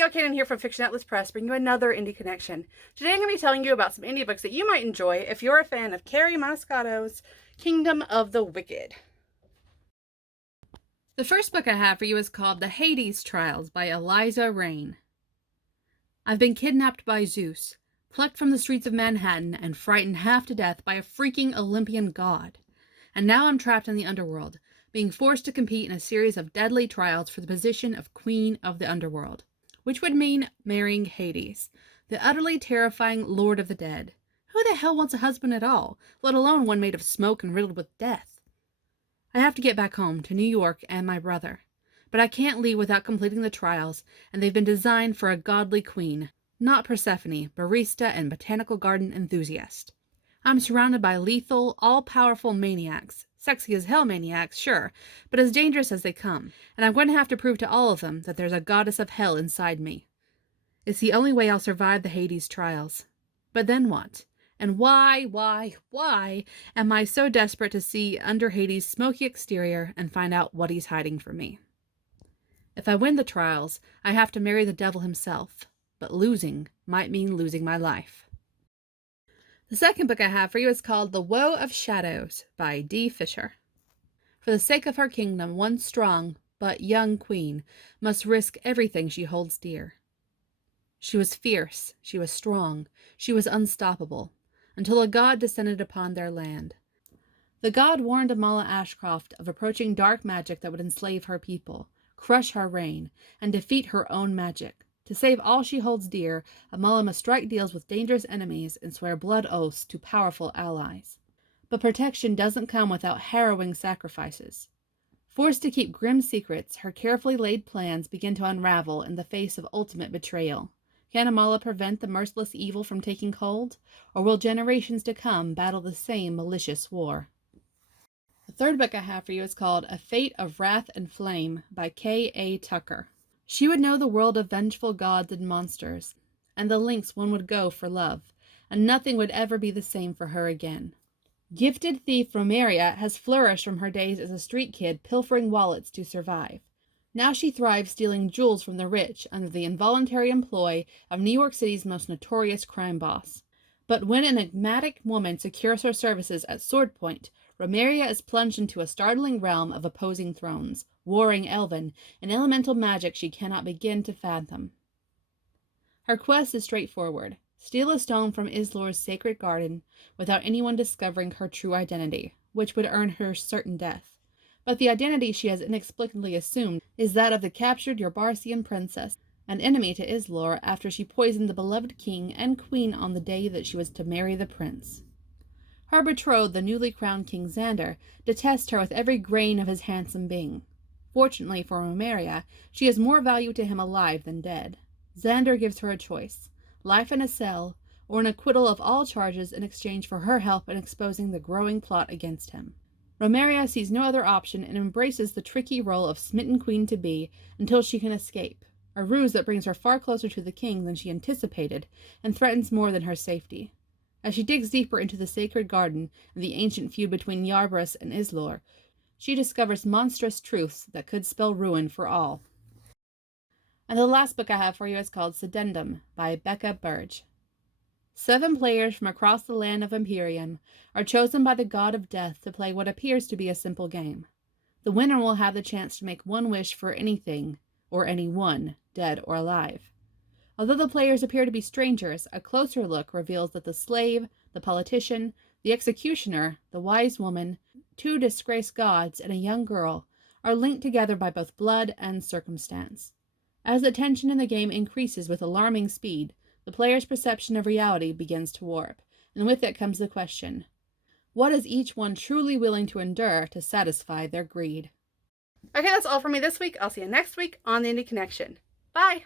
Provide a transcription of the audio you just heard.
Theo Cannon here from Fiction Atlas Press, bringing you another Indie Connection. Today I'm going to be telling you about some indie books that you might enjoy if you're a fan of Carrie Moscato's Kingdom of the Wicked. The first book I have for you is called The Hades Trials by Eliza Rain. I've been kidnapped by Zeus, plucked from the streets of Manhattan, and frightened half to death by a freaking Olympian god. And now I'm trapped in the underworld, being forced to compete in a series of deadly trials for the position of Queen of the Underworld, which would mean marrying Hades, the utterly terrifying Lord of the Dead. Who the hell wants a husband at all, let alone one made of smoke and riddled with death? I have to get back home to New York and my brother, but I can't leave without completing the trials, and they've been designed for a godly queen, not Persephone, barista and botanical garden enthusiast. I'm surrounded by lethal, all-powerful maniacs. Sexy as hell maniacs, sure, but as dangerous as they come, and I'm going to have to prove to all of them that there's a goddess of hell inside me. It's the only way I'll survive the Hades trials. But then what? And why am I so desperate to see under Hades' smoky exterior and find out what he's hiding from me? If I win the trials, I have to marry the devil himself, but losing might mean losing my life. The second book I have for you is called The Woe of Shadows by D. Fisher. For the sake of her kingdom, one strong but young queen must risk everything she holds dear. She was fierce, she was strong, she was unstoppable, until a god descended upon their land. The god warned Amala Ashcroft of approaching dark magic that would enslave her people, crush her reign, and defeat her own magic. To save all she holds dear, Amala must strike deals with dangerous enemies and swear blood oaths to powerful allies. But protection doesn't come without harrowing sacrifices. Forced to keep grim secrets, her carefully laid plans begin to unravel in the face of ultimate betrayal. Can Amala prevent the merciless evil from taking hold, or will generations to come battle the same malicious war? The third book I have for you is called A Fate of Wrath and Flame by K. A. Tucker. She would know the world of vengeful gods and monsters, and the lengths one would go for love, and nothing would ever be the same for her again. Gifted thief Romeria has flourished from her days as a street kid pilfering wallets to survive. Now she thrives stealing jewels from the rich under the involuntary employ of New York City's most notorious crime boss. But when an enigmatic woman secures her services at sword point, Romeria is plunged into a startling realm of opposing thrones, warring elven, and elemental magic she cannot begin to fathom. Her quest is straightforward. Steal a stone from Islor's sacred garden without anyone discovering her true identity, which would earn her certain death. But the identity she has inexplicably assumed is that of the captured Yorbarsian princess, an enemy to Islor after she poisoned the beloved king and queen on the day that she was to marry the prince. Her betrothed, the newly crowned King Xander, detests her with every grain of his handsome being. Fortunately for Romeria, she is more value to him alive than dead. Xander gives her a choice: life in a cell, or an acquittal of all charges in exchange for her help in exposing the growing plot against him. Romeria sees no other option and embraces the tricky role of smitten queen-to-be until she can escape, a ruse that brings her far closer to the king than she anticipated and threatens more than her safety. As she digs deeper into the sacred garden and the ancient feud between Yarbrough and Islor, she discovers monstrous truths that could spell ruin for all. And the last book I have for you is called Sedendum by Becca Burge. 7 players from across the land of Imperium are chosen by the god of death to play what appears to be a simple game. The winner will have the chance to make one wish for anything, or anyone, dead or alive. Although the players appear to be strangers, a closer look reveals that the slave, the politician, the executioner, the wise woman, 2 disgraced gods, and a young girl are linked together by both blood and circumstance. As the tension in the game increases with alarming speed, the player's perception of reality begins to warp, and with it comes the question: what is each one truly willing to endure to satisfy their greed? Okay, that's all for me this week. I'll see you next week on the Indie Connection. Bye!